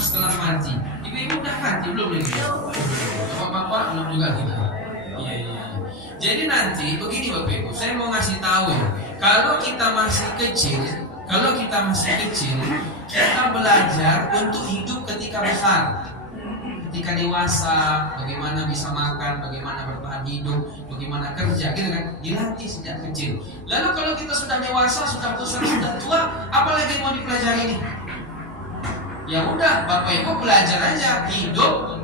setelah mati. Ibu-ibu udah mati belum lagi? Bapak-bapak belum juga gitu. Iya. Jadi nanti begini Bapak Ibu, saya mau ngasih tahu ya. Kalau kita masih kecil, kita belajar untuk hidup ketika besar. Ketika dewasa, bagaimana bisa makan, bagaimana bertahan hidup, bagaimana kerja, gitu kan? Dilatih sejak kecil. Lalu kalau kita sudah dewasa, sudah besar, sudah tua, apalagi yang mau dipelajari ini? Ya udah, Bapak Ibu belajar aja hidup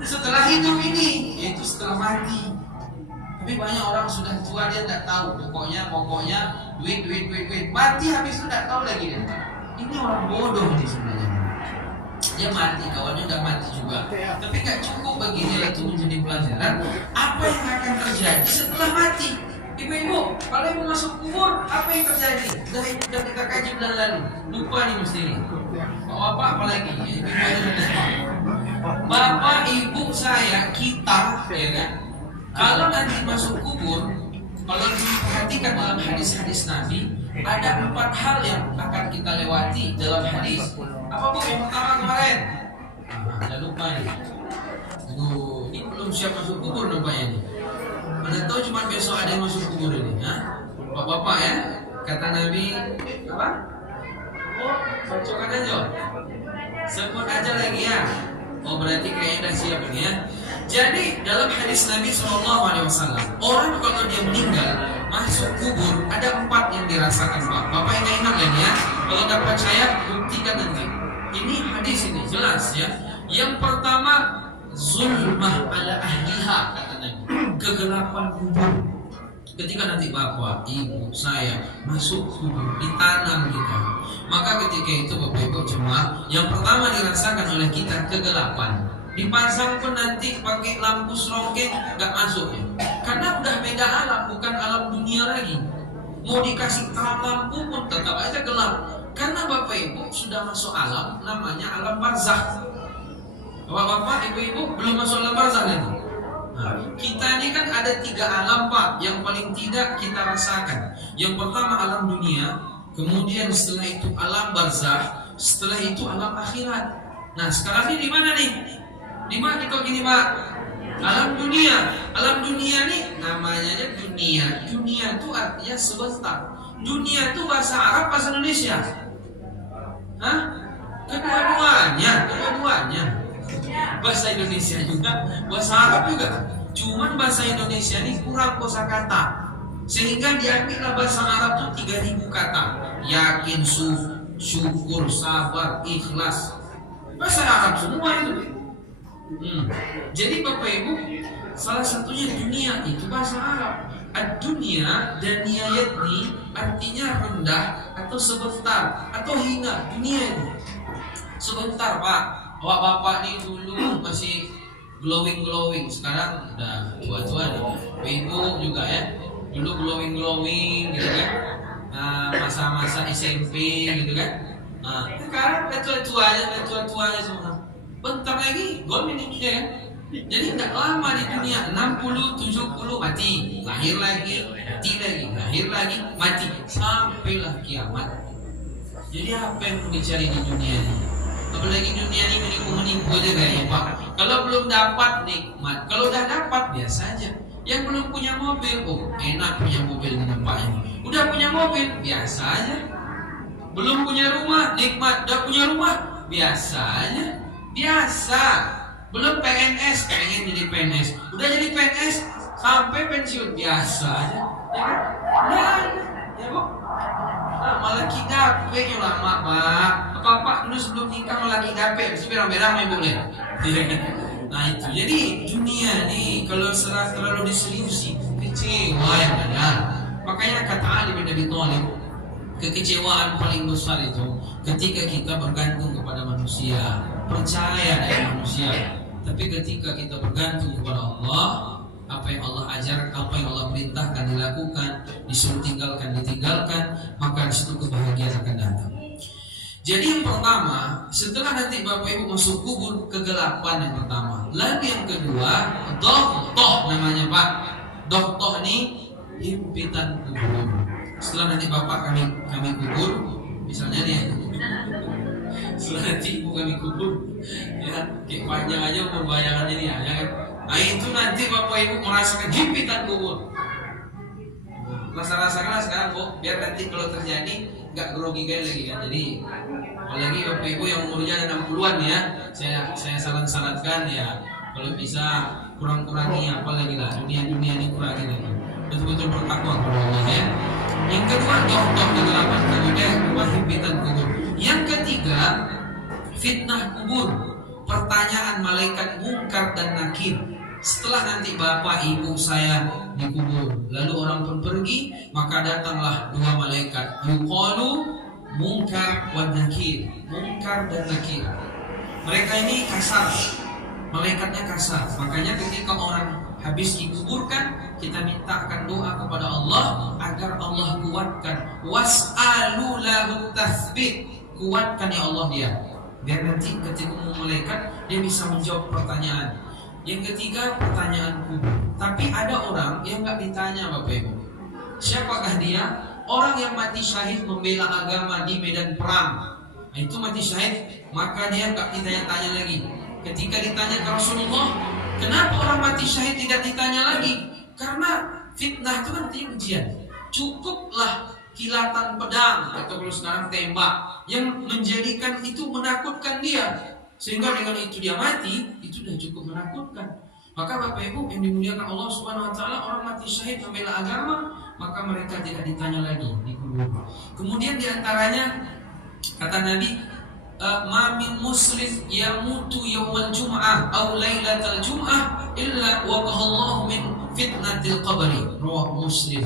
setelah hidup ini, yaitu setelah mati. Tapi banyak orang sudah tua dia tidak tahu, pokoknya duit, mati habis itu tidak tahu lagi dia. Ini orang bodoh ini sebenarnya. Dia mati, kawannya udah mati juga. Tapi gak cukup bagi dia itu menjadi pelajaran apa yang akan terjadi setelah mati. Ibu-ibu, kalau ibu masuk kubur, apa yang terjadi? Sudah kita kaji bulan lalu. Lupa nih mesti ini. Bapak apalagi? Bapak, ibu, saya, kita, ya kan? Kalau nanti masuk kubur, kalau diperhatikan dalam hadis-hadis Nabi, ada 4 hal yang akan kita lewati dalam hadis. Apa Bu yang pertama kemarin? Udah lupa nih. Aduh, ini belum siap masuk kubur nampaknya nih. Mana tahu cuma besok ada yang masuk kubur ini, ha? Bapak-bapak ya, kata Nabi apa? Oh, bacakan aja. Sebut aja lagi ya. Oh, berarti kayaknya udah siap ini ya. Jadi dalam hadis Nabi SAW, orang kalau dia meninggal masuk kubur ada 4 yang dirasakan Pak. Bapak ingat lagi ya. Kalau tak percaya buktikan nanti. Ini hadis ini jelas ya. Yang pertama zulmah ala ahliha kata Nabi. Kegelapan kubur. Ketika nanti bapak, ibu, saya masuk kubur ditanam kita. Maka ketika itu Bapak Ibu jemaah, yang pertama dirasakan oleh kita kegelapan. Dipasang pun nanti pakai lampu serongkeng nggak masuk ya. Karena udah beda alam, bukan alam dunia lagi. Mau dikasih terang lampu pun tetap aja gelap. Karena Bapak Ibu sudah masuk alam namanya alam barzakh. Bapak-bapak, ibu-ibu belum masuk alam barzakh lagi. Nah, kita ini kan ada 3 alam Pak yang paling tidak kita rasakan. Yang pertama alam dunia, kemudian setelah itu alam barzakh, setelah itu alam akhirat. Nah sekarang ini di mana nih? Di mana kita gini Pak? Alam dunia. Alam dunia nih namanya aja dunia. Dunia itu artinya sebentar. Dunia itu bahasa Arab, bahasa Indonesia. Hah? Kedua-duanya. Bahasa Indonesia juga, bahasa Arab juga. Cuman bahasa Indonesia ini kurang kosakata, sehingga diambillah bahasa Arab tuh 3000 kata. Yakin, syukur, sabar, ikhlas. Bahasa Arab semua itu. Jadi Bapak Ibu, salah satunya dunia itu bahasa Arab. Ad-dunya dan niyatni artinya rendah atau sebentar atau hingga. Dunia itu sebentar Pak. Bapak nih dulu masih glowing, sekarang udah tua-tua nih. Ibu juga ya, dulu glowing gitu kan. Masa-masa SMP gitu kan. Sekarang udah tua-tuanya semua. Bentar lagi gol ini ya kan. Jadi tidak lama di dunia, 60, 70 mati, lahir lagi, mati lagi, lahir lagi, mati, sampailah kiamat. Jadi apa yang mau dicari di dunia ini? Apalagi dunia ini menipu aja kayaknya Pak. Kalau belum dapat nikmat, kalau udah dapat biasa aja. Yang belum punya mobil, oh enak punya mobil di tempatnya. Udah punya mobil, biasa aja. Belum punya rumah, nikmat. Udah punya rumah, biasa aja. Biasa. Belum PNS, pengen jadi PNS. Udah jadi PNS, sampai pensiun, biasa aja. Ya kan? Udah, ya Bu. Malah kidape yang lama Pak. Bapak dulu sebelum nikah malah kidape, mesti berang-berang ya Bu ya. Nah itu, jadi dunia nih kalau terlalu diseriusi, kecewa yang ada. Makanya kata Ali bin Abi Thalib, kekecewaan paling besar itu ketika kita bergantung kepada manusia, percaya dengan manusia. Tapi ketika kita bergantung kepada Allah, apa yang Allah ajarkan, apa yang Allah perintahkan dilakukan, disuruh tinggalkan ditinggalkan, maka disitu kebahagiaan akan datang. Jadi yang pertama, setelah nanti Bapak Ibu masuk kubur, kegelapan yang pertama. Lalu yang kedua, dohtoh namanya Pak. Dohtoh ini himpitan kubur. Setelah nanti Bapak kami kubur, misalnya nih, Setelah nanti ibu kami kubur, ya, kayak panjang aja pembayangan ini ya kan. Nah itu nanti bapak ibu merasakan himpitan kubur. Rasa-rasakanlah sekarang kok, biar nanti kalau terjadi nggak grogi kayak lagi kan. Jadi apalagi bapak ibu yang umurnya 60-an ya, saya saran-sarankan ya kalau bisa kurang-kurangi apalagi lah dunia ini kurangi lagi. Betul-betul bertakwa kepada Allah ya. Yang kedua doh kegelapan kubur, himpitan kubur. Yang ketiga fitnah kubur, pertanyaan malaikat mungkar dan nakir. Setelah nanti bapak ibu saya dikubur, lalu orang pun pergi, maka datanglah dua malaikat, yuqalu mungkar wa nakir, mungkar dan nakir. Mereka ini kasar, malaikatnya kasar. Makanya ketika orang habis dikuburkan, kita mintakan doa kepada Allah agar Allah kuatkan. Was'alu lahu tathbit, kuatkan ya Allah dia, biar nanti ketika malaikat dia bisa menjawab pertanyaan. Yang ketiga pertanyaan kubur. Tapi ada orang yang nggak ditanya bapak ibu. Siapakah dia? Orang yang mati syahid membela agama di medan perang. Nah, itu mati syahid, maka dia nggak ditanya-tanya lagi. Ketika ditanya ke Rasulullah, kenapa orang mati syahid tidak ditanya lagi? Karena fitnah itu kan artinya ujian. Cukuplah kilatan pedang atau kalau sekarang tembak yang menjadikan itu menakutkan dia, sehingga dengan itu dia mati, itu sudah cukup menakutkan. Maka bapak ibu yang dimuliakan Allah Subhanahu Wa Taala, orang mati syahid membela agama, maka mereka tidak ditanya lagi di kubur. Kemudian diantaranya kata Nabi, ma min muslim yamutu yaumal jum'ah aw lailatal jum'ah illa waqahallahu min fitnatil qabri. Rawahu Muslim.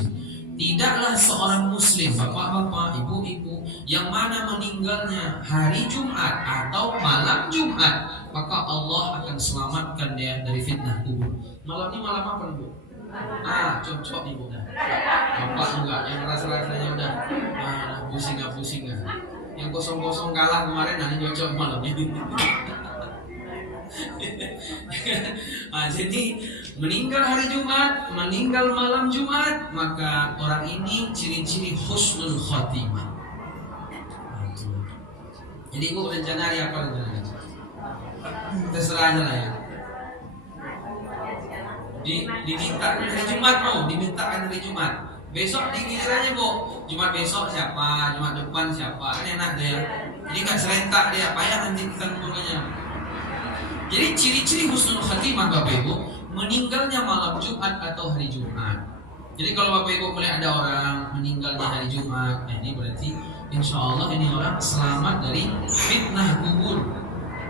Tidaklah seorang muslim, bapak-bapak, ibu-ibu, yang mana meninggalnya hari Jumat atau malam Jumat, maka Allah akan selamatkan dia dari fitnah kubur. Malam ini malam apa ibu? Cocok ibu dah. Bapak enggak, yang rasa-rasanya udah pusing nggak? Yang kosong-kosong kalah kemarin, nanti cocok malam ini. Jadi meninggal hari Jumat, meninggal malam Jumat, maka orang ini ciri-ciri husnul khotimah. Jadi ibu rencana hari apa rencananya? Terserah aja lah ya. Diminta hari Jumat dimintakan hari Jumat. Besok digilirannya bu, Jumat besok siapa, Jumat depan siapa, kan enak deh ya. Jadi nggak serentak dia, payah nanti kita ngumpulnya. Jadi ciri-ciri husnul khatimah bapak ibu, meninggalnya malam Jumat atau hari Jumat. Jadi kalau bapak ibu melihat ada orang meninggal di hari Jumat, ini berarti insya Allah ini orang selamat dari fitnah kubur.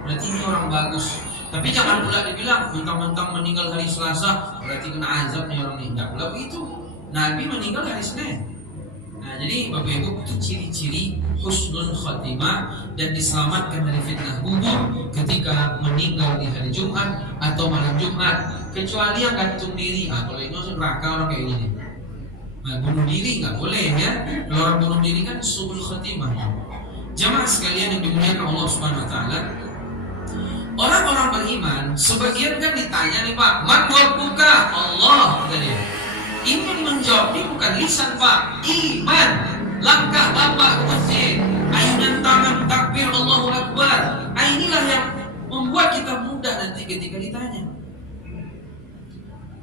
Berarti ini orang bagus. Tapi jangan pula dibilang mentang-mentang meninggal hari Selasa berarti kena azab nih orang ini. Enggak pula begitu. Nabi meninggal hari Senin. Nah jadi bapak ibu itu ciri-ciri husnul khatimah dan diselamatkan dari fitnah kubur ketika meninggal di hari Jumat atau malam Jumat. Kecuali yang gantung diri, kalau ini masuk neraka orang kayak gini. Nah, bunuh diri nggak boleh ya. Kalau orang bunuh diri kan suul khatimah. Jamaah sekalian yang dimuliakan Allah Subhanahu Wa Taala, orang-orang beriman sebagian kan ditanya nih Pak, man rabbuka? Allah kata dia. Ingin menjawab ini bukan lisan Pak, iman. Langkah bapak ke masjid, ayunan tangan takbir Allahu Akbar. Inilah yang membuat kita mudah nanti ketika ditanya.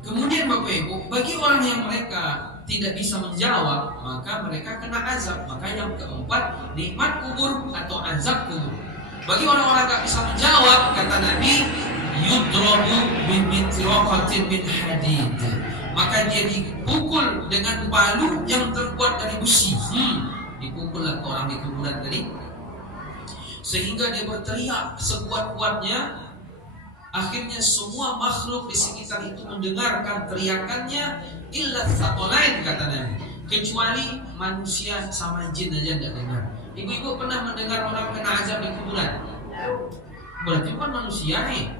Kemudian bapak ibu, bagi orang yang mereka tidak bisa menjawab, maka mereka kena azab. Maka yang keempat, nikmat kubur atau azab kubur. Bagi orang-orang yang bisa menjawab, kata Nabi, yudrabu bimitraqatin min hadid. Maka dia dipukul dengan palu yang terbuat dari besi. Dipukullah orang di kuburan tadi, sehingga dia berteriak sekuat-kuatnya. Akhirnya semua makhluk di sekitar itu mendengarkan teriakannya, illa tsaqalain kata Nabi, kecuali manusia sama jin aja tidak dengar. Ibu-ibu pernah mendengar orang kena azab di kuburan? Berarti bukan manusia nih,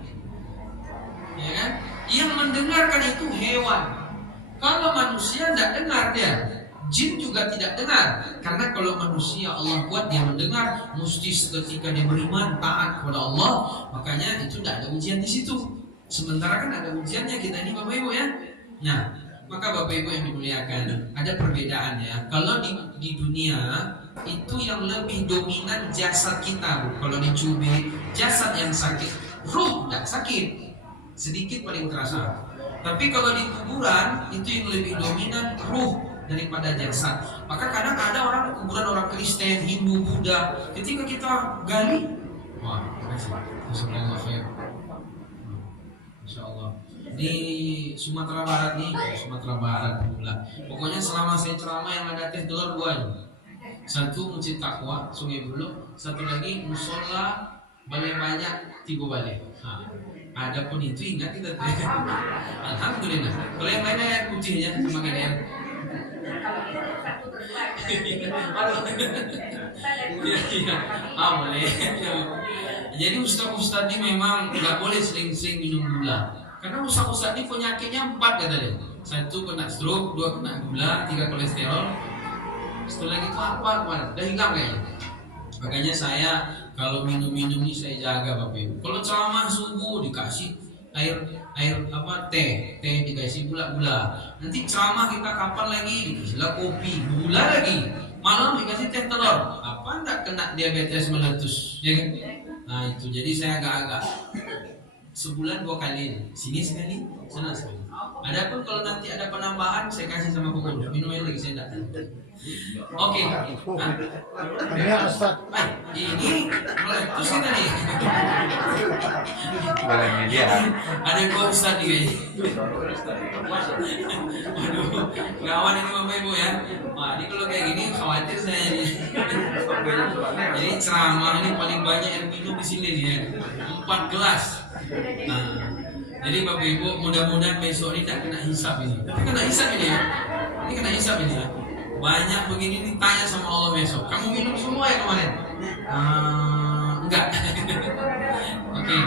ya kan? Yang mendengarkan itu hewan. Kalau manusia tidak dengar dia, jin juga tidak dengar. Karena kalau manusia Allah buat dia mendengar, mesti seketika dia beriman taat kepada Allah. Makanya itu tidak ada ujian di situ. Sementara kan ada ujiannya kita ini bapak ibu ya. Nah, maka bapak ibu yang dimuliakan, ada perbedaan ya. Kalau di dunia itu yang lebih dominan jasad kita, Bu. Kalau dicubit, jasad yang sakit, ruh tidak sakit, sedikit paling terasa. Tapi kalau di kuburan itu yang lebih dominan ruh daripada jasad. Maka kadang ada orang kuburan orang Kristen, Hindu, Buddha, ketika kita gali, wah, Masya Allah. Di Sumatera Barat nih, Sumatera Barat pula. Pokoknya selama saya ceramah yang ada teh telur dua. Satu Masjid Taqwa Sungai Buloh, satu lagi musola Balai Banyak Tigo Balai. Adapun itu ingat kita teh. Alhamdulillah. Kalau yang lain air putihnya semakin air. Boleh. Jadi ustaz-ustaz ini memang nggak boleh sering-sering minum gula. Karena ustaz-ustaz ini penyakitnya 4 kata dia. 1 kena stroke, 2 kena gula, 3 kolesterol. Setelah itu apa? Udah hilang kayaknya. Makanya saya kalau minum-minum ini saya jaga Bapak Ibu. Kalau ceramah subuh dikasih air teh dikasih gula. Nanti ceramah kita kapan lagi dikasihlah kopi, gula lagi. Malam dikasih teh telur. Apa enggak kena diabetes meletus, ya kan? Nah itu jadi saya agak-agak sebulan 2 kali, sini sekali, sana sekali. Adapun kalau nanti ada penambahan saya kasih sama pengurus, minum air lagi saya datang. Oke. Ya Ustaz. Ini meletus kita nih. Boleh media. Ada gua Ustaz nih kayaknya. Aduh, kawan ini Bapak Ibu ya. Wah, ini kalau kayak gini khawatir saya jadi. Jadi ceramah ini paling banyak yang minum di sini nih ya. 4 gelas. Nah, jadi Bapak Ibu mudah-mudahan besok ini tak kena hisab ini. Tapi kena hisab ini ya. Ini kena hisab ini ya. Banyak begini nih tanya sama Allah besok. Kamu minum semua ya kemarin? Enggak. Oke.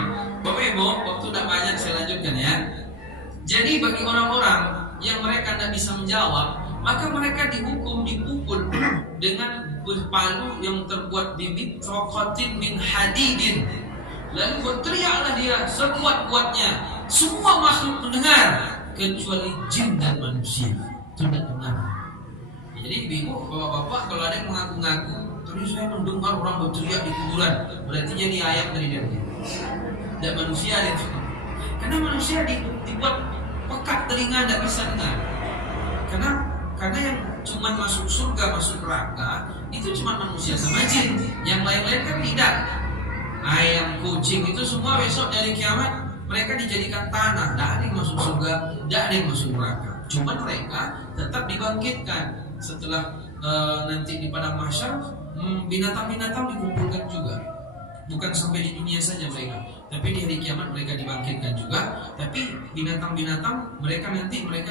Bapak Ibu, waktu udah banyak saya lanjutkan ya. Jadi bagi orang-orang yang mereka tidak bisa menjawab, maka mereka dihukum dipukul dengan palu yang terbuat bibit rokotin min hadidin. Lalu berteriaklah dia sekuat-kuatnya. Semua makhluk mendengar kecuali jin dan manusia. Tidak dengar. Jadi ibu, bapak-bapak kalau ada yang mengaku-ngaku, tadi saya mendengar orang berteriak di kuburan, berarti jadi ayam dari dia. Dan manusia itu, karena manusia dibuat pekat telinga, tidak bisa dengar. Karena yang cuma masuk surga, masuk neraka itu cuma manusia sama jin. Yang lain-lain kan tidak. Ayam, kucing itu semua besok dari kiamat mereka dijadikan tanah. Tidak ada yang masuk surga, tidak ada yang masuk neraka. Cuma mereka tetap dibangkitkan. Setelah nanti di padang mahsyar, binatang-binatang dikumpulkan juga. Bukan sampai di dunia saja mereka, tapi di hari kiamat mereka dibangkitkan juga. Tapi binatang-binatang mereka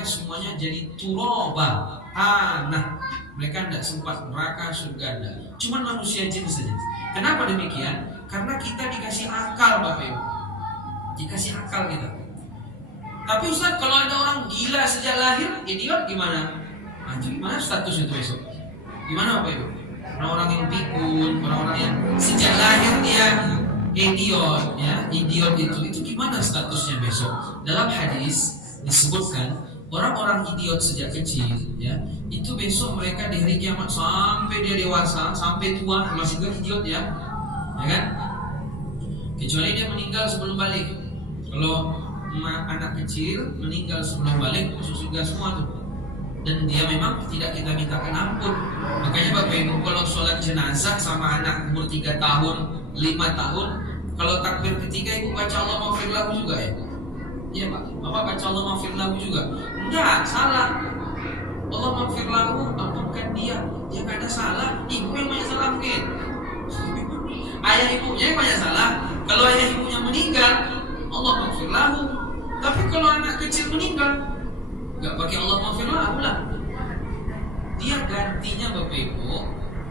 semuanya jadi turoba, tanah. Mereka tidak sempat neraka, surga ada. Cuma manusia jin saja. Kenapa demikian? Karena kita dikasih akal Bapak Ibu. Dikasih akal kita. Tapi Ustaz, kalau ada orang gila sejak lahir, idiot gimana? Itu gimana status itu besok? Gimana Bapak Ibu? Orang-orang yang pikun, orang-orang yang sejak lahir dia idiot, ya, idiot itu gimana statusnya besok? Dalam hadis disebutkan orang-orang idiot sejak kecil, ya, itu besok mereka di hari kiamat sampai dia dewasa, sampai tua masih idiot ya kan? Kecuali dia meninggal sebelum balik. Kalau anak kecil meninggal sebelum balik masuk surga semua tuh. Dan dia memang tidak kita mintakan ampun. Makanya Bapak Ibu kalau sholat jenazah sama anak umur 3 tahun, 5 tahun, kalau takbir ketiga Ibu baca Allah maghfir lahu juga ya? Iya Pak, Bapak baca Allah maghfir lahu juga? Enggak, salah. Allah maghfir lahu, ampunkan dia. Dia gak ada salah, ibu yang banyak salah mungkin. Ayah ibunya yang banyak salah. Kalau ayah ibunya meninggal, Allah maghfir lahu. Tapi kalau anak kecil meninggal, gak pakai Allah maghfir lahu lah. Dia gantinya Bapak Ibu.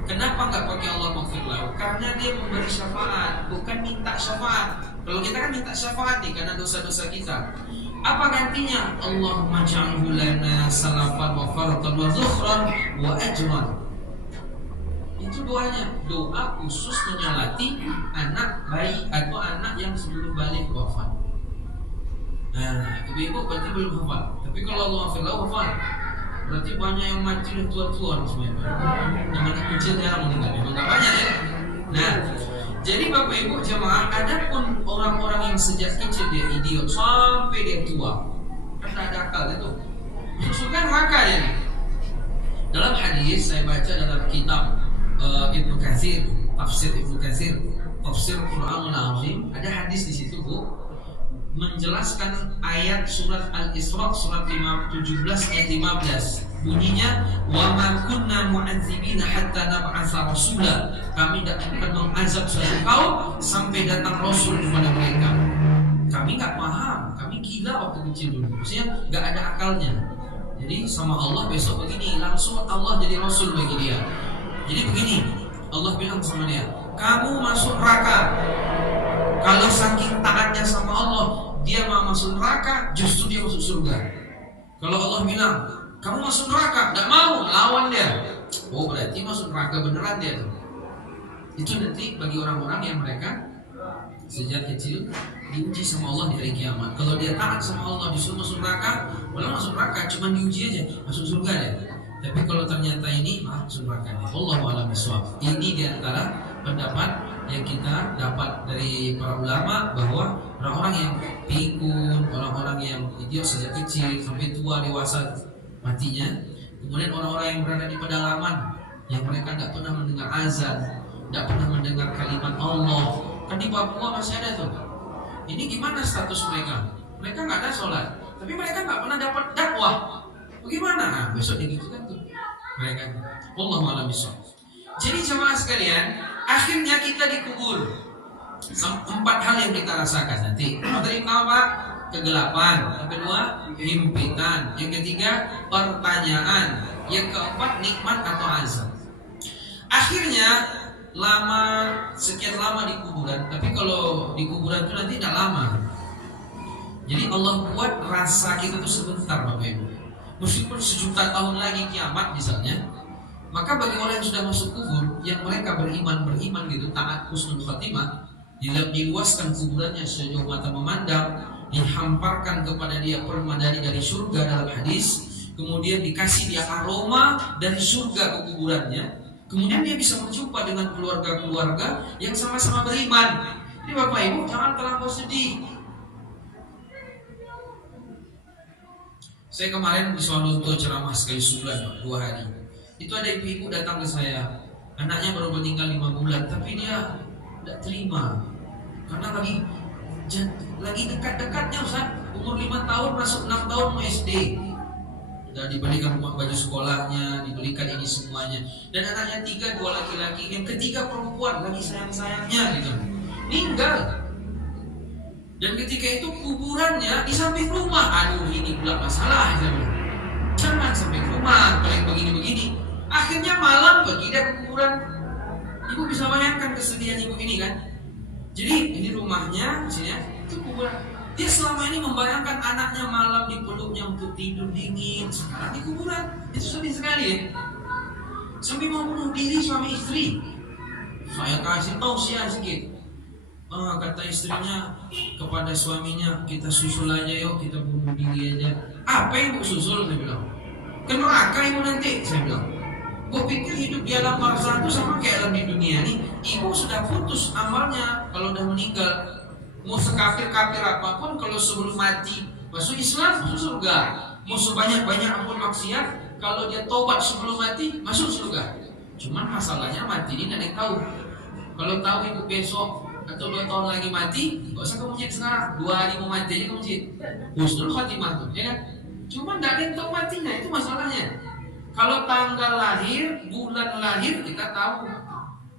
Kenapa gak pakai Allah maghfir lahu? Karena dia memberi syafaat, bukan minta syafaat. Kalau kita kan minta syafaat nih karena dosa-dosa kita. Apa gantinya? Allahumma ja'alhu lana salafan wa faratan wa zukhran wa ajran. Itu doanya. Doa khusus menyalati anak bayi atau anak yang sebelum balik wafat. Nah, ibu-ibu berarti belum hafal. Tapi kalau Allah maghfir lahu hafal. Berarti banyak yang mati udah tua-tua semuanya. Yang anak kecil jarang meninggal, memang nggak banyak ya. Nah, jadi Bapak Ibu jemaah, adapun orang-orang yang sejak kecil dia idiot sampai dia tua, kan tak ada akal itu. Surga neraka ya. Dalam hadis saya baca dalam kitab Ibnu Katsir, tafsir Ibnu Katsir, tafsir Quranul Azim, ada hadis di situ Bu, menjelaskan ayat surat Al-Isra surat 17 ayat 15. Bunyinya, wa ma kunna mu'adzibina hatta nab'atsa rasula. Kami tidak akan mengazab suatu kaum sampai datang rasul kepada mereka. Kami enggak paham, kami gila waktu kecil dulu. Maksudnya enggak ada akalnya. Jadi sama Allah besok begini, langsung Allah jadi rasul bagi dia. Jadi begini, Allah bilang sama dia, kamu masuk neraka. Kalau saking taatnya sama Allah, dia mau masuk neraka, justru dia masuk surga. Kalau Allah bilang, kamu masuk neraka, tidak mau, lawan dia. Oh, berarti masuk neraka beneran dia. Itu nanti bagi orang-orang yang mereka sejak kecil diuji sama Allah di hari kiamat. Kalau dia taat sama Allah, disuruh masuk neraka, walau masuk neraka, cuma diuji aja, masuk surga dia. Tapi kalau ternyata ini masuk neraka dia. Allahu a'lam bishawab. Ini diantara pendapat yang kita dapat dari para ulama, bahwa orang-orang yang pikun, orang-orang yang idiot sejak kecil sampai tua dewasa matinya, kemudian orang-orang yang berada di pedalaman yang mereka tidak pernah mendengar azan, tidak pernah mendengar kalimat Allah. Kan di Papua masih ada tuh. Ini gimana status mereka? Mereka nggak ada sholat, tapi mereka nggak pernah dapat dakwah. Bagaimana? Nah, besok digitukan tuh mereka. Wallahu a'lam bishawab. Jadi jemaah sekalian, akhirnya kita dikubur. 4 hal yang kita rasakan nanti. Yang pertama, kegelapan. Yang kedua, himpitan. Yang ketiga, pertanyaan. Yang keempat, nikmat atau azab. Akhirnya sekian lama di kuburan. Tapi kalau di kuburan itu nanti tidak lama. Jadi Allah buat rasa kita itu sebentar, Bapak Ibu. Meskipun sejuta tahun lagi kiamat misalnya, maka bagi orang yang sudah masuk kubur, yang mereka beriman gitu, taat husnul khatimah, diluaskan kuburannya sejauh mata memandang, dihamparkan kepada dia permadani dari surga dalam hadis, kemudian dikasih dia aroma dari surga ke kuburannya, kemudian dia bisa berjumpa dengan keluarga-keluarga yang sama-sama beriman. Jadi Bapak Ibu jangan terlalu sedih. Saya kemarin di Sawalunto ceramah sekali sebulan, 2 hari. Itu ada ibu-ibu datang ke saya, anaknya baru meninggal 5 bulan, tapi dia tidak terima karena lagi dekat-dekatnya Ustaz, umur 5 tahun masuk 6 tahun mau SD. Sudah dibelikan rumah baju sekolahnya, dibelikan ini semuanya. Dan anaknya 3, 2 laki-laki, yang ketiga perempuan, lagi sayang-sayangnya gitu. Meninggal. Dan ketika itu kuburannya di samping rumah. Aduh, ini pula masalah. Jangan sampai rumah, paling begini-begini. Akhirnya malam pergi dia ke kuburan. Ibu bisa bayangkan kesedihan ibu ini kan. Jadi ini rumahnya, sini ya, itu kuburan. Dia selama ini membayangkan anaknya malam dipeluknya untuk tidur dingin. Sekarang di kuburan, itu sedih sekali ya. Sampai mau bunuh diri suami istri. Saya kasih tausiah sedikit. Kata istrinya kepada suaminya, kita susul aja yuk, kita bunuh diri aja. Apa yang ibu susul? Saya bilang, ke neraka ibu nanti. Saya bilang, gue pikir hidup di alam barzah itu sama kayak alam di dunia nih. Ibu sudah putus amalnya kalau udah meninggal. Mau sekafir-kafir apapun, kalau sebelum mati masuk Islam, masuk surga. Mau sebanyak-banyak apapun maksiat, kalau dia tobat sebelum mati, masuk surga. Cuman masalahnya mati ini tidak ada yang tahu. Kalau tahu ibu besok atau 2 tahun lagi mati, gak usah ke masjid sekarang. 2 hari mau mati aja ke masjid. Husnul khatimah tuh, ya kan? Cuma tidak ada yang tahu matinya, itu masalahnya. Kalau tanggal lahir, bulan lahir kita tahu.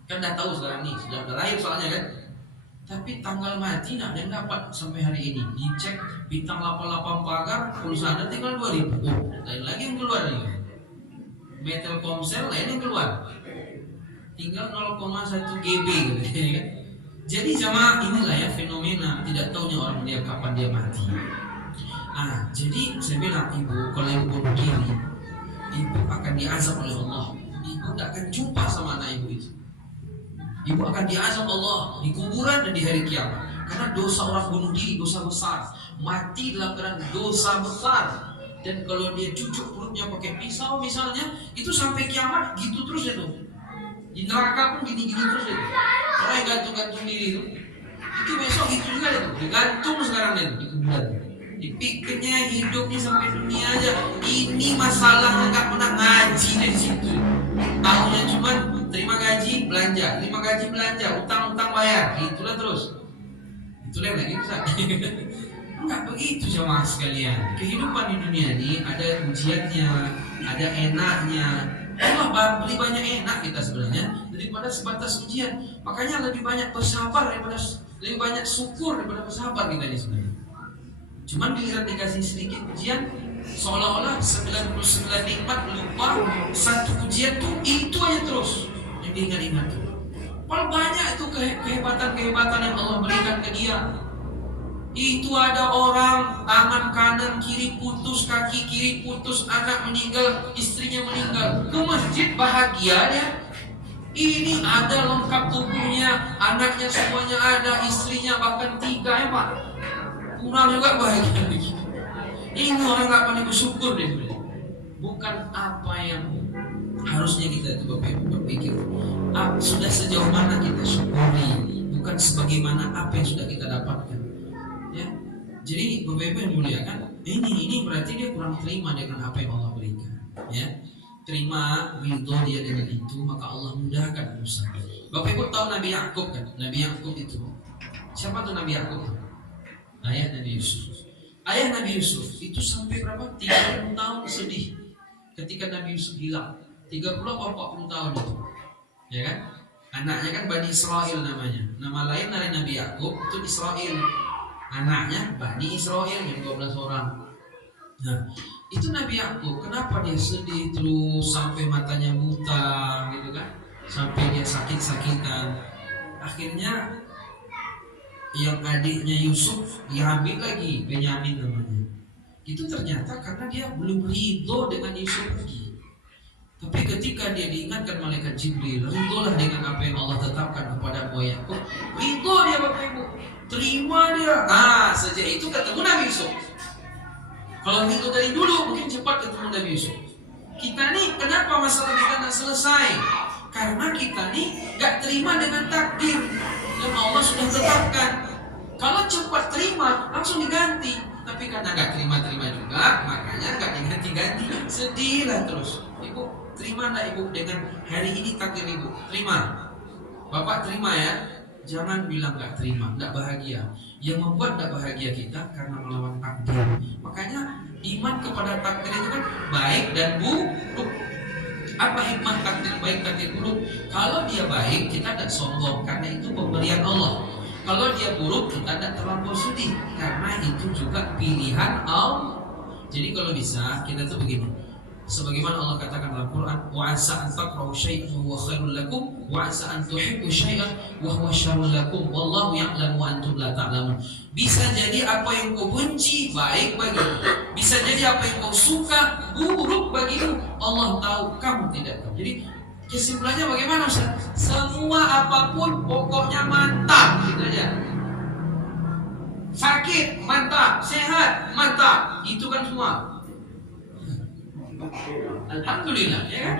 Kan udah tahu sekarang nih, sudah lahir soalnya kan. Tapi tanggal mati tidak ada yang dapat sampai hari ini. Dicek bintang 88 pagar, pulsa tinggal 2000. Oh, lain lagi yang keluar nih. Metal Komsel lain yang keluar. Tinggal 0,1 GB gitu kan. Jadi jamaah inilah ya fenomena tidak tahunya orang dia kapan dia mati. Jadi saya bilang ibu, kalau ibu bunuh diri, ibu akan diazab oleh Allah. Ibu tidak akan jumpa sama anak ibu itu. Ibu akan diazab Allah di kuburan dan di hari kiamat. Karena dosa orang bunuh diri dosa besar. Mati dalam keadaan dosa besar. Dan kalau dia cucuk perutnya pakai pisau misalnya, itu sampai kiamat gitu terus itu. Di neraka pun gini-gini terus itu. Orang yang gantung-gantung diri itu besok gitu juga itu. Digantung sekarang itu di kuburan. Dipikirnya hidupnya sampai dunia aja. Ini masalah nggak pernah ngaji dari situ. Tahunya cuma terima gaji belanja, terima gaji belanja, utang-utang bayar, itulah terus. Itulah lagi Ustaz. Enggak begitu jemaah sekalian. Kehidupan di dunia ini ada ujiannya, ada enaknya. Allah beri banyak enak kita sebenarnya daripada sebatas ujian. Makanya lebih banyak bersabar daripada lebih banyak syukur daripada bersabar kita ini sebenarnya. Cuman giliran dikasih sedikit ujian, seolah-olah 99 nikmat lupa, satu ujian tuh itu aja terus yang diingat-ingat tuh. Paling banyak itu kehebatan-kehebatan yang Allah berikan ke dia. Itu ada orang tangan kanan kiri putus, kaki kiri putus, anak meninggal, istrinya meninggal, ke masjid bahagia dia. Ini ada lengkap tubuhnya, anaknya semuanya ada, istrinya bahkan 3 ya Pak. Kurang juga bahagia lagi. Ini orang nggak pandai bersyukur deh. Bukan apa yang harusnya kita itu berpikir. Sudah sejauh mana kita syukuri, bukan sebagaimana apa yang sudah kita dapatkan. Ya, jadi Bapak Ibu yang muliakan, ini berarti dia kurang terima dengan apa yang Allah berikan. Ya, terima ridho dia dengan itu, maka Allah mudahkan urusan. Bapak Ibu tahu Nabi Yakub kan? Nabi Yakub itu siapa tuh Nabi Yakub? Ayah Nabi Yusuf. Ayah Nabi Yusuf itu sampai berapa? 30 tahun sedih ketika Nabi Yusuf hilang. 30 atau 40 tahun itu. Ya kan? Anaknya kan Bani Israel namanya. Nama lain dari Nabi Yakub itu Israel. Anaknya Bani Israel yang 12 orang. Nah, itu Nabi Yakub, kenapa dia sedih terus sampai matanya buta gitu kan? Sampai dia sakit-sakitan. Akhirnya yang adiknya Yusuf diambil lagi, Benyamin namanya. Itu ternyata karena dia belum ridho dengan Yusuf lagi. Tapi ketika dia diingatkan malaikat Jibril, ridholah dengan apa yang Allah tetapkan kepada Yakub. Ridho dia Bapak Ibu, terima dia. Nah, sejak itu ketemu Nabi Yusuf. Kalau ridho dari dulu mungkin cepat ketemu Nabi Yusuf. Kita nih kenapa masalah kita tidak selesai? Karena kita nih gak terima dengan takdir yang Allah sudah tetapkan. Kalau cepat terima langsung diganti. Tapi karena gak terima-terima juga, makanya gak diganti-ganti. Sedihlah terus. Ibu, terima gak Ibu dengan hari ini takdir Ibu? Terima. Bapak terima ya. Jangan bilang gak terima, gak bahagia. Yang membuat gak bahagia kita karena melawan takdir. Makanya iman kepada takdir itu kan baik dan buruk. Apa hikmah takdir baik, takdir buruk? Kalau dia baik, kita tidak sombong karena itu pemberian Allah. Kalau dia buruk, kita tidak terlampau sedih karena itu juga pilihan Allah. Jadi kalau bisa, kita tuh begini. Sebagaimana Allah katakan dalam Quran, wa 'asa an takrahu syai'an wa huwa khairul lakum, wa 'asa an tuhibbu syai'an wa huwa syarrul lakum, wallahu ya'lamu wa antum la ta'lamun. Bisa jadi apa yang kau benci baik bagimu, bisa jadi apa yang kau suka buruk bagimu. Allah tahu, kamu tidak tahu. Jadi kesimpulannya bagaimana Ustaz? Semua apapun pokoknya mantap gitu aja. Sakit mantap, sehat mantap, itu kan semua. Alhamdulillah, ya kan?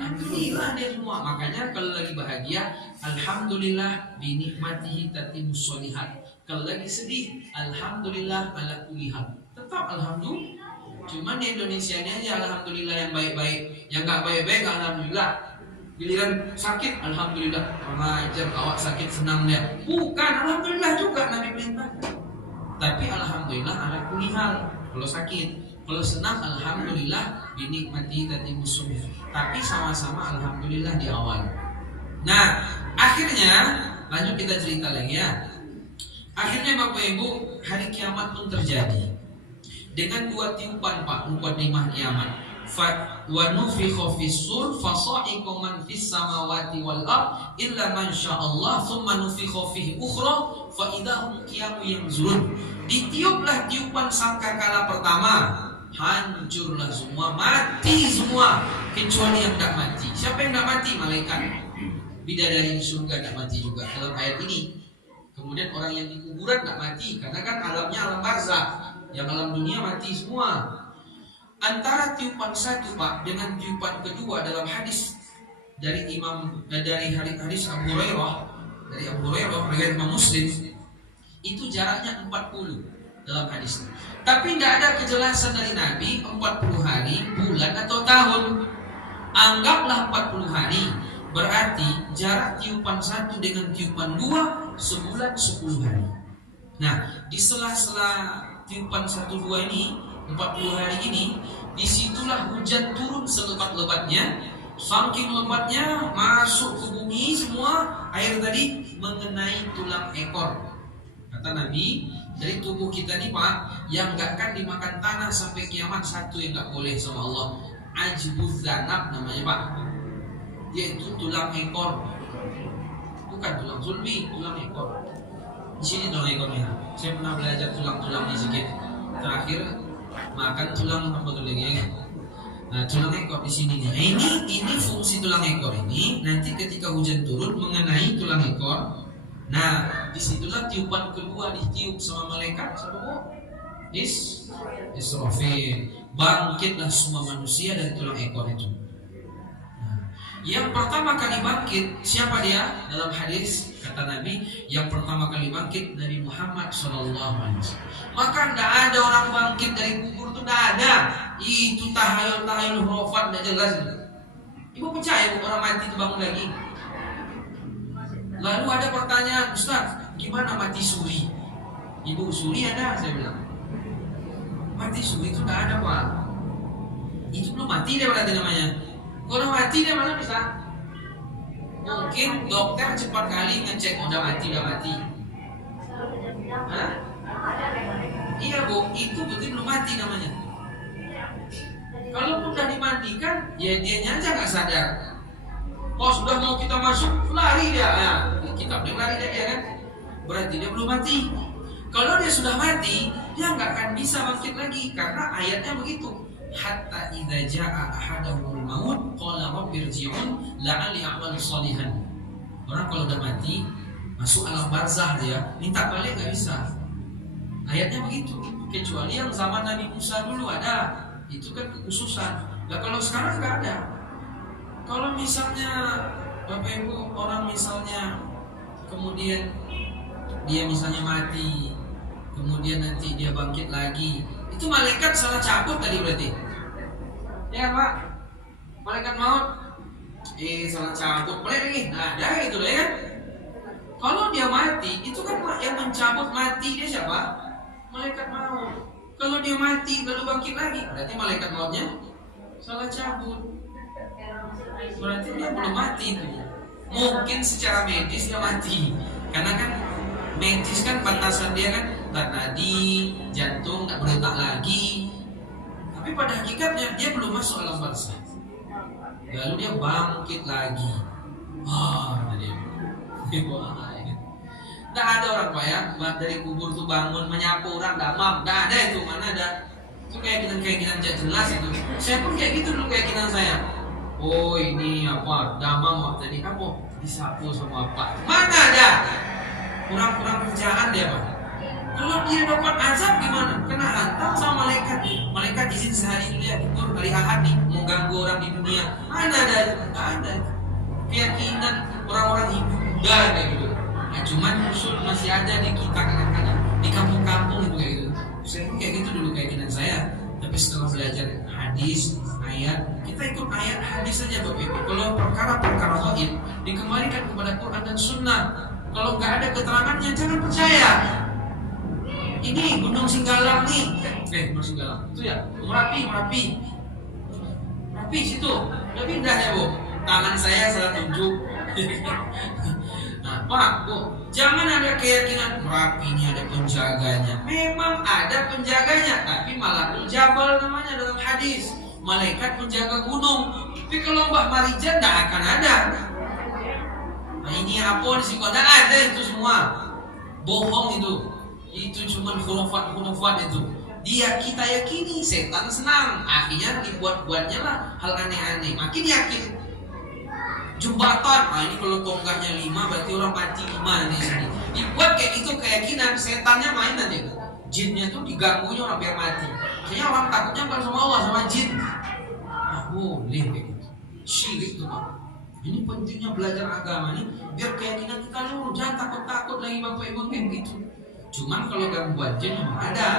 Alhamdulillah dia semua. Makanya kalau lagi bahagia, alhamdulillah binikmatihi tatimmus sholihat. Kalau lagi sedih, alhamdulillah ala kulli hal. Tetap alhamdulillah. Cuman di Indonesia ini aja alhamdulillah yang baik-baik, yang enggak baik-baik alhamdulillah. Giliran sakit, alhamdulillah. Mengajar awak sakit senang dia. Bukan, alhamdulillah juga Nabi perintah. Tapi alhamdulillah ala kulli hal. Kalau sakit, kalau senang alhamdulillah binikmati tatimmus sholihat. Tapi sama-sama alhamdulillah di awal. Nah, akhirnya lanjut kita cerita lagi ya. Akhirnya Bapak Ibu, hari kiamat pun terjadi. Dengan 2 tiupan Pak, mukadimah kiamat. Wa nufikha fis-sur fa sa'iqa man fis samawati wal ard illa man sya'allah tsumma nufikha fihi ukhra fa idahum qiyamun yanzurun. Ditiuplah tiupan sangkakala pertama, hancurlah semua, mati semua kecuali yang tidak mati. Siapa yang tidak mati? Malaikat. Bidadari di surga tidak mati juga dalam ayat ini. Kemudian orang yang di kuburan tidak mati karena kan alamnya alam barzakh. Yang alam dunia mati semua. antara tiupan satu Pak dengan tiupan kedua dalam hadis dari hadis Abu Hurairah, riwayat Imam Muslim, itu jaraknya 40 dalam hadis. Tapi tidak ada kejelasan dari Nabi 40 hari, bulan atau tahun. Anggaplah 40 hari. Berarti jarak tiupan satu dengan tiupan dua sebulan 10 hari. Nah, di sela-sela tiupan 1-2 ini, 40 hari ini, disitulah hujan turun selebat-lebatnya. Saking lebatnya masuk ke bumi semua air tadi mengenai tulang ekor. Kata Nabi, dari tubuh kita nih Pak, yang gak akan dimakan tanah sampai kiamat satu yang gak boleh sama Allah, ajbuz zanab namanya Pak, yaitu tulang ekor, bukan tulang sulbi, tulang ekor. Di sini tulang ekornya. Saya pernah belajar tulang-tulangnya sedikit. Terakhir makan tulang apa tuh lagi ya? Nah, tulang ekor di sini nih. Ini fungsi tulang ekor ini. Nanti ketika hujan turun mengenai tulang ekor. Nah, disitulah tiupan kedua ditiup sama malaikat sama Bu Israfil. Bangkitlah semua manusia dari tulang ekor itu. Nah, yang pertama kali bangkit siapa dia? Dalam hadis kata Nabi, yang pertama kali bangkit Nabi Muhammad SAW. Maka tidak ada orang bangkit dari kubur itu, tidak ada. Itu tahayul hurufat tidak jelas. Ibu percaya orang mati itu bangun lagi? Lalu ada pertanyaan, Ustaz, gimana mati suri? Ibu suri ada, saya bilang. Mati suri itu tidak ada Pak. Itu belum mati dia berarti namanya. Kalau mati dia mana bisa? Mungkin dokter cepat kali ngecek udah mati. Hah? Iya Bu, itu berarti belum mati namanya. Kalau udah dimandikan, ya dianya aja nggak sadar. Oh sudah mau kita masuk, lari dia. Nah, kita udah lari dia kan? Berarti dia belum mati. Kalau dia sudah mati, dia nggak akan bisa bangkit lagi karena ayatnya begitu. Hatta idza jaa ahadahumul maut qala rabbirji'un la'alli a'malu shalihan. Orang kalau udah mati, masuk alam barzah dia, minta balik nggak bisa. Ayatnya begitu. Kecuali yang zaman Nabi Musa dulu ada, itu kan kekhususan. Nah kalau sekarang nggak ada. Kalau misalnya Bapak Ibu orang misalnya kemudian dia misalnya mati, kemudian nanti dia bangkit lagi, itu malaikat salah cabut tadi berarti. Ya Pak, malaikat maut, salah cabut, balik lagi. Nah, ada gitu loh ya kan? Kalau dia mati, itu kan yang mencabut mati dia siapa? Malaikat maut. Kalau dia mati lalu bangkit lagi, berarti malaikat mautnya salah cabut. Berarti dia belum mati itu. Mungkin secara medis dia mati, karena kan medis kan batasan dia kan nadi, jantung nggak berdetak lagi. Tapi pada hakikatnya dia belum masuk alam barzah. Lalu dia bangkit lagi. Tadi. Nggak ada orang Pak ya, dari kubur tuh bangun menyapu orang damam, nggak ada itu, mana ada. Itu keyakinan tidak jelas itu. Saya pun kayak gitu dulu keyakinan saya. Oh ini apa? Damam tadi apa? Disapu sama apa? Mana ada? Kurang kerjaan dia Pak. Kalau dia dapat azab gimana? Kena hantam sama malaikat. Malaikat izin sehari dulu ya, libur hari Ahad nih, mau ganggu orang di dunia. Mana ada? Nggak ada. Keyakinan orang-orang Hindu Buddha kayak gitu. Nah, cuman usul masih ada di kita kadang-kadang di kampung-kampung itu kayak gitu. Saya pun kayak gitu dulu keyakinan saya. Tapi setelah belajar hadis, ayat, kita ikut ayat hadis saja Bapak Ibu. Kalau perkara-perkara gaib dikembalikan kepada Quran dan Sunnah. Kalau nggak ada keterangannya jangan percaya. Ini Gunung Singgalang nih, Gunung Singgalang itu ya, Merapi situ, udah pindah ya Bu. Tangan saya salah tunjuk. Nah Pak Bu, jangan ada keyakinan Merapi ini ada penjaganya. Memang ada penjaganya, tapi Malakul Jabal namanya dalam hadis, malaikat penjaga gunung. Tapi kalau Mbah Marijan tidak akan ada. Nah ini apa di sini? Tidak ada itu semua, bohong itu. Itu cuma khurafat itu. Dia kita yakini, setan senang. Akhirnya dibuat-buatnya lah hal aneh-aneh. Makin yakin. Jembatan, ini kalau tonggaknya 5 berarti orang mati 5 di sini. Dibuat kayak itu keyakinan, setannya main nanti. jinnya tuh diganggunya orang biar mati. Kayaknya orang takutnya bukan sama Allah, sama jin. Ah, boleh kayak gitu. Syirik tuh Pak. Ini pentingnya belajar agama nih, biar keyakinan kita lurus. Jangan takut-takut lagi Bapak Ibu kayak gitu. Cuman kalau gangguan jin memang ada.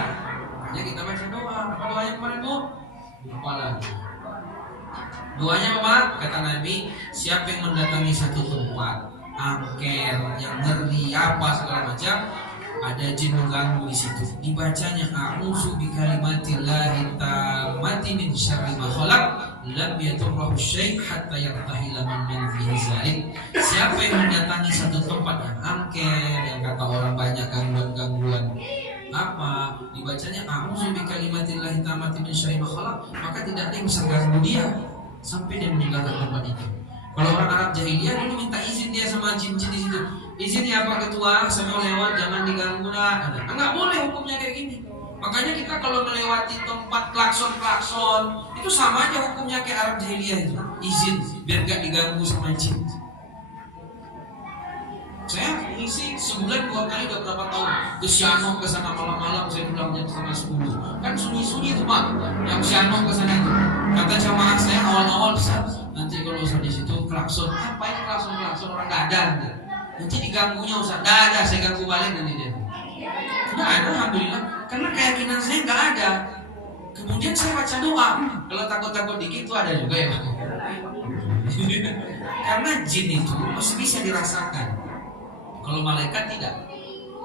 Makanya kita baca doa. Apa doanya kemarin Bu? Apa lagi? Doanya apa? Kata Nabi, siapa yang mendatangi satu tempat, angker, yang ngeri, apa segala macam, ada jin mengganggu di situ. Dibacanya a'udzu bikalimatillahi tammati min syarri ma khalaq lam yadurruhu syai' hatta yartahila min manzihi zalim. Siapa yang mendatangi satu tempat yang angker, yang kata orang banyak gangguan-gangguan apa, dibacanya a'udzu bikalimatillahi tammati min syarri ma khalaq, maka tidak ada yang bisa ganggu dia sampai dia meninggalkan tempat itu. Kalau orang Arab jahiliyah dulu minta izin dia sama jin-jin di situ. Izin ya Pak Ketua, saya mau lewat, jangan diganggu lah. Enggak boleh hukumnya kayak gini. Makanya kita kalau melewati tempat klakson-klakson itu sama aja hukumnya kayak Arab jahiliyah itu. Izin biar enggak diganggu sama jin. Saya ngisi sebulan 2 kali udah berapa tahun ke Syanong ke sana malam-malam, saya pulang jam 9:30. Kan sunyi-sunyi tuh Pak, yang Syanong ke sana itu. Kata jamaah saya awal-awal besar, nanti kalau usah di situ klakson, ngapain klakson orang nggak ada. Nanti diganggunya usah, nggak ada, saya ganggu balik nanti dia. Nggak ada, alhamdulillah, karena keyakinan saya nggak ada. Kemudian saya baca doa, kalau takut-takut dikit tuh ada juga ya Pak. Karena jin itu masih bisa dirasakan. Kalau malaikat tidak.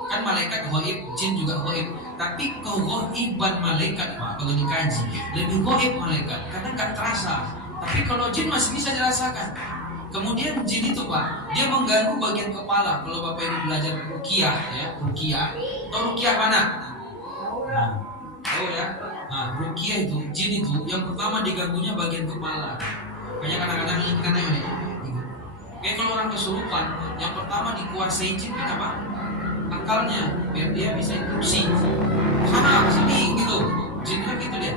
Kan malaikat gaib, jin juga gaib. Tapi kegaiban malaikat Pak, kalau dikaji lebih gaib malaikat karena nggak terasa. Tapi kalau jin masih bisa dirasakan. Kemudian jin itu Pak, dia mengganggu bagian kepala. Kalau Bapak Ibu belajar ruqyah ya, ruqyah. Tahu ruqyah mana? Tahu ya? Nah, ruqyah itu, jin itu yang pertama diganggunya bagian kepala. Kayak kadang-kadang ini karena ini. Kayak kalau orang kesurupan, yang pertama dikuasai jin apa? Akalnya, biar dia bisa instruksi. Sana sini gitu. Jin kan gitu dia.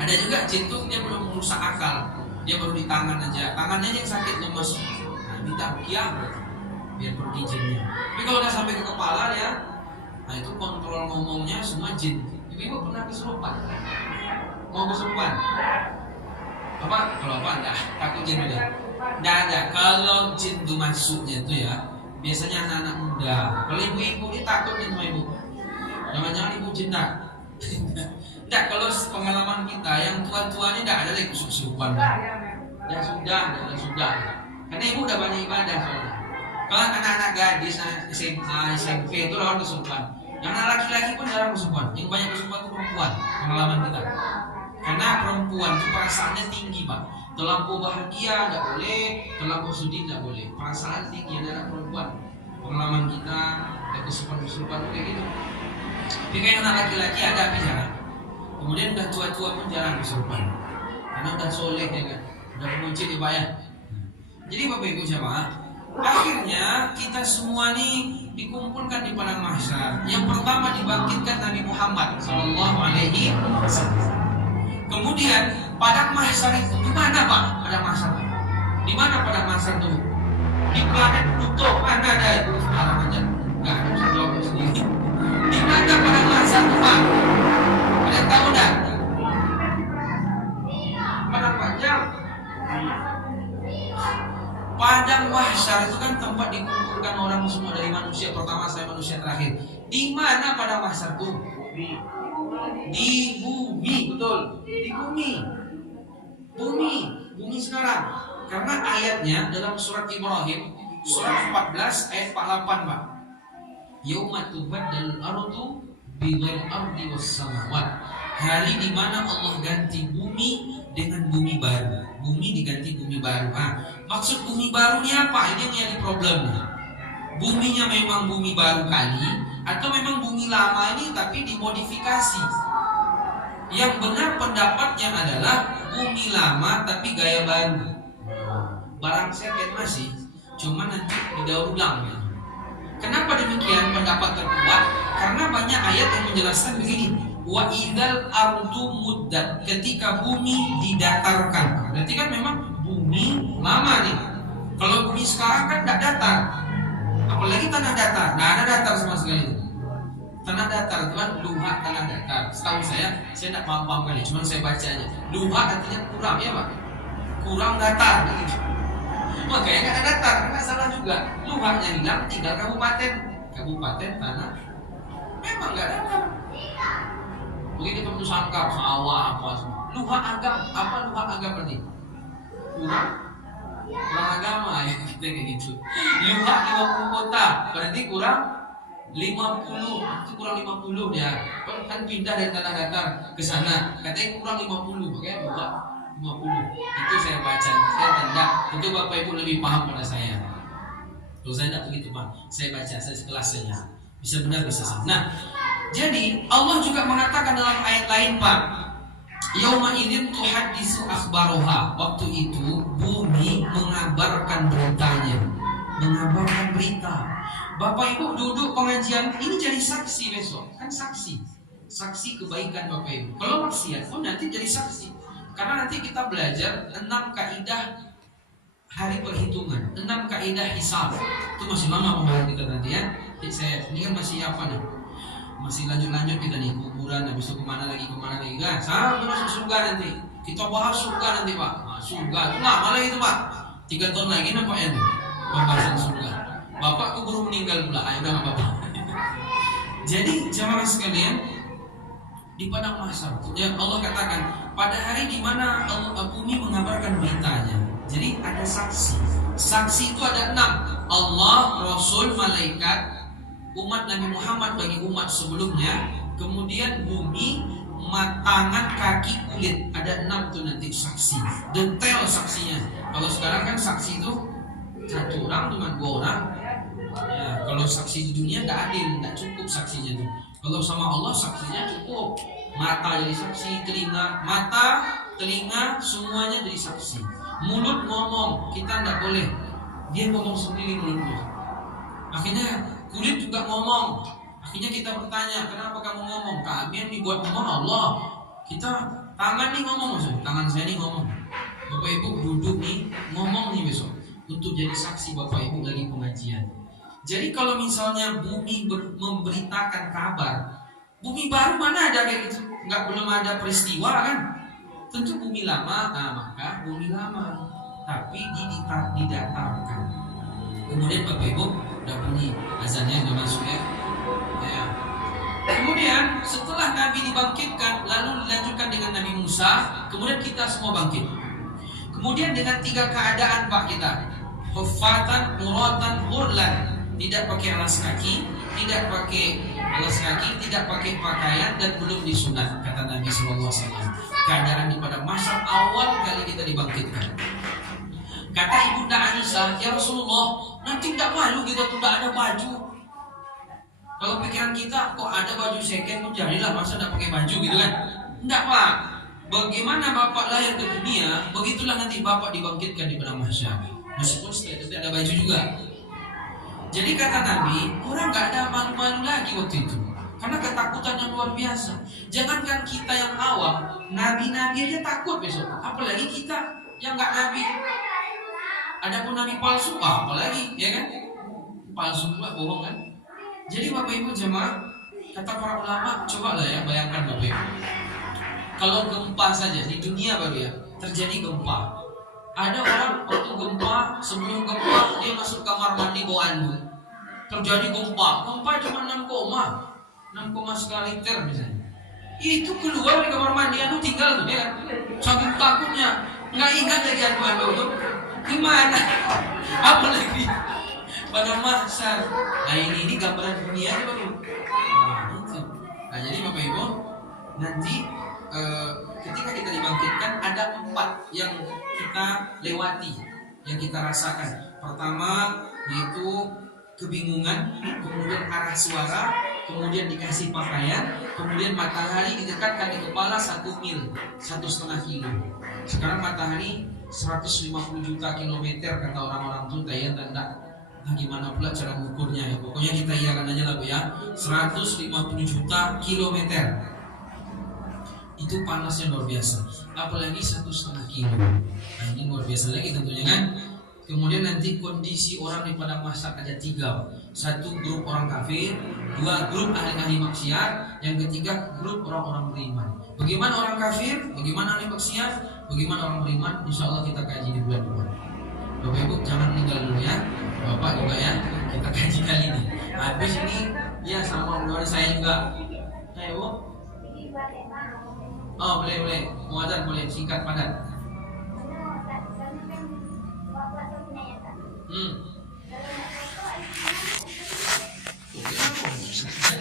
Ada juga jin tuh dia belum merusak akal. Dia baru di tangan aja. Tangannya yang sakit lemas. Nah, minta ruqyah biar pergi jinnya. Tapi kalau udah sampai ke kepala dia, nah itu kontrol ngomongnya semua jin. Ibu pernah kesurupan? Mau kesurupan? Apa? Kalau apa enggak? Takut jin udah. Enggak ada. Kalau jin itu masuknya itu ya, biasanya anak-anak muda. Kalau ibu-ibu ini takut sama ibu. Jangan-jangan ibu jin enggak? Enggak, kalau pengalaman kita yang tua-tua ini enggak ada lagi kesurupan. Ya sudah. Karena ibu udah banyak ibadah soalnya. Kalau anak-anak gadis, SMA, SMP itu lawan kesurupan. Yang anak laki-laki pun jarang kesurupan. Yang banyak kesurupan itu perempuan. Pengalaman kita. Karena perempuan itu perasaannya tinggi Pak. Terlampau bahagia tidak boleh, terlampau sedih tidak boleh. Perasaan tinggi ada perempuan. Pengalaman kita ada kesurupan kayak gitu. Tapi kayak anak laki-laki ada tapi jarang. Kemudian udah tua-tua pun jarang kesurupan. Karena udah soleh ya kan, udah menguji ya Pak ya. Jadi Bapak Ibu jamaah, akhirnya kita semua nih dikumpulkan di padang mahsyar. Yang pertama dibangkitkan Nabi Muhammad SAW. Kemudian padang mahsyar itu di mana Pak? Padang mahsyar. Di mana padang mahsyar itu? Di planet Pluto. Mana ada itu? Sekarang aja. Enggak ada bisa jawab sendiri. Di mana padang mahsyar itu Pak? Ada yang tahu enggak? Padang panjang. Padang mahsyar itu kan tempat dikumpulkan orang semua dari manusia pertama sampai manusia terakhir. Di mana padang mahsyar itu? Di bumi, betul. Di bumi sekarang. Karena ayatnya dalam surat Ibrahim, surat 14 ayat 48 Pak. Yauma tubaddalul ardu bighayri ardi was samawat. Hari di mana Allah ganti bumi dengan bumi baru. Bumi diganti bumi baru. Maksud bumi baru ini apa? Ini yang jadi problemnya. Buminya memang bumi baru kali, atau memang bumi lama ini tapi dimodifikasi. Yang benar pendapatnya adalah bumi lama tapi gaya baru. Barang seket masih, cuma nanti didaur ulang. Kenapa demikian pendapat terkuat? Karena banyak ayat yang menjelaskan begini. Wa idzal ardu muddat, ketika bumi didatarkan. Berarti kan memang bumi lama nih. Kalau bumi sekarang kan tidak datar. Apalagi tanah datar, nggak ada datar sama sekali. tanah datar itu kan luha tanah datar. Setahu saya tidak paham kali, cuma saya baca aja. Luha artinya kurang ya Pak, kurang datar gitu. Makanya nggak ada datar, nggak salah juga. Luhanya hilang, tinggal kabupaten tanah memang nggak datar. Begitu kamu sangka sawah apa semua. Luha agam, apa luha agam berarti? Kurang agama ya kita kayak gitu. Luha 50 kota berarti kurang 50, itu kurang 50 dia. Kan pindah dari tanah datar ke sana, katanya kurang 50, makanya luha 50. Itu saya baca, saya tidak. Itu Bapak Ibu lebih paham pada saya. Kalau saya tidak begitu Pak, saya baca, saya sekelas saja. Bisa benar bisa salah. Nah, jadi Allah juga mengatakan dalam ayat lain Pak, yauma idzin tuhaddisu akhbaroha. Waktu itu bumi mengabarkan beritanya, mengabarkan berita. Bapak Ibu duduk pengajian ini jadi saksi besok, kan saksi kebaikan Bapak Ibu. Kalau maksiat pun nanti jadi saksi, karena nanti kita belajar 6 kaidah hari perhitungan, 6 kaidah hisab. Itu masih lama pembahasan kita nanti ya. Saya ini kan masih apa nih? Masih lanjut kita nih, kuburan, habis itu kemana lagi kan? Sampai masuk surga nanti. Kita bahas surga nanti Pak. Nah, surga itu lama lagi itu Pak. 3 tahun lagi nampaknya tuh pembahasan surga. Bapak keburu meninggal pula, ayo udah apa-apa. Jadi jamaah sekalian, di padang mahsyar ya Allah katakan pada hari di mana bumi mengabarkan beritanya. Jadi ada saksi. Saksi itu ada 6. Allah, Rasul, malaikat, umat Nabi Muhammad bagi umat sebelumnya, kemudian bumi, tangan, kaki, kulit. Ada 6 tuh nanti saksi. Detail saksinya. Kalau sekarang kan saksi itu 1 orang cuma 2 orang. Ya, kalau saksi di dunia nggak adil, nggak cukup saksinya tuh. Kalau sama Allah saksinya cukup. Mata jadi saksi, telinga semuanya jadi saksi. Mulut ngomong, kita nggak boleh. Dia ngomong sendiri mulutnya. Akhirnya kulit juga ngomong. Akhirnya kita bertanya, kenapa kamu ngomong? Kami yang dibuat ngomong Allah. Kita tangan nih ngomong maksudnya. Tangan saya nih ngomong. Bapak Ibu duduk nih ngomong nih besok untuk jadi saksi Bapak Ibu lagi pengajian. Jadi kalau misalnya bumi memberitakan kabar, bumi baru mana ada kayak gitu? Belum ada peristiwa kan? Tentu bumi lama, maka bumi lama, tapi didatarkan. Kemudian Bapak Ibu udah bunyi azannya udah masuk ya. Kemudian setelah Nabi dibangkitkan, lalu dilanjutkan dengan Nabi Musa, kemudian kita semua bangkit. Kemudian dengan 3 keadaan Pak kita, huffatan, muratan, hurlan. Tidak pakai alas kaki, tidak pakai pakaian, dan belum disunat, kata Nabi SAW. Keadaan di pada masa awal kali kita dibangkitkan. Kata Ibunda Aisyah, ya Rasulullah, nanti tidak malu kita tuh tidak ada baju. Kalau pikiran kita, kok ada baju second pun jadilah, masa tidak pakai baju gitu kan? Tidak Pak. Bagaimana Bapak lahir ke dunia, begitulah nanti Bapak dibangkitkan di padang mahsyar. Meskipun setelah itu tidak ada baju juga. Jadi kata Nabi, orang gak ada malu-malu lagi waktu itu, karena ketakutan yang luar biasa. Jangankan kita yang awam, nabi-nabi aja takut besok, apalagi kita yang gak nabi. Adapun nabi palsu, apalagi, ya kan? Palsu pula, bohong kan? Jadi Bapak Ibu jemaah, kata para ulama, cobalah ya bayangkan Bapak Ibu, kalau gempa saja di dunia baru ya terjadi gempa. Ada orang waktu gempa, sebelum gempa dia masuk kamar mandi bawa anduk. Terjadi gempa cuma 6 skala Richter misalnya. Itu keluar dari kamar mandi anduk tinggal tuh dia kan. Saking takutnya, nggak ingat lagi anduk itu. Gimana? Apalagi pada mahsyar. Nah ini gambaran dunia Bapak Ibu. Nah jadi Bapak Ibu nanti ketika kita dibangkitkan ada 4 yang kita lewati, yang kita rasakan. Pertama yaitu kebingungan, kemudian arah suara, kemudian dikasih pakaian, kemudian matahari didekatkan di kepala 1 mil, 1,5 kilo. Sekarang matahari 150 juta kilometer kata orang-orang itu ya, tanda. Nah gimana pula cara mengukurnya ya? Pokoknya kita iyakan aja lah Bu ya. 150 juta kilometer. Itu panasnya luar biasa, apalagi 1,5 kilo. Nah ini luar biasa lagi tentunya kan. Kemudian nanti kondisi orang di padang mahsyar ada 3. 1 grup orang kafir, 2 grup ahli-ahli maksiat, yang ketiga grup orang-orang beriman. Bagaimana orang kafir, bagaimana ahli maksiat, bagaimana orang beriman, insya Allah kita kaji di bulan depan. Bapak Ibu jangan tinggal dulu ya, Bapak juga ya, kita kaji kali ini. Habis ini ya sama keluarga saya juga. Ayo Bu. Oh boleh, muadzan boleh, singkat padat.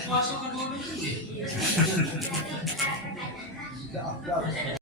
Puasa kan 2 minggu ya.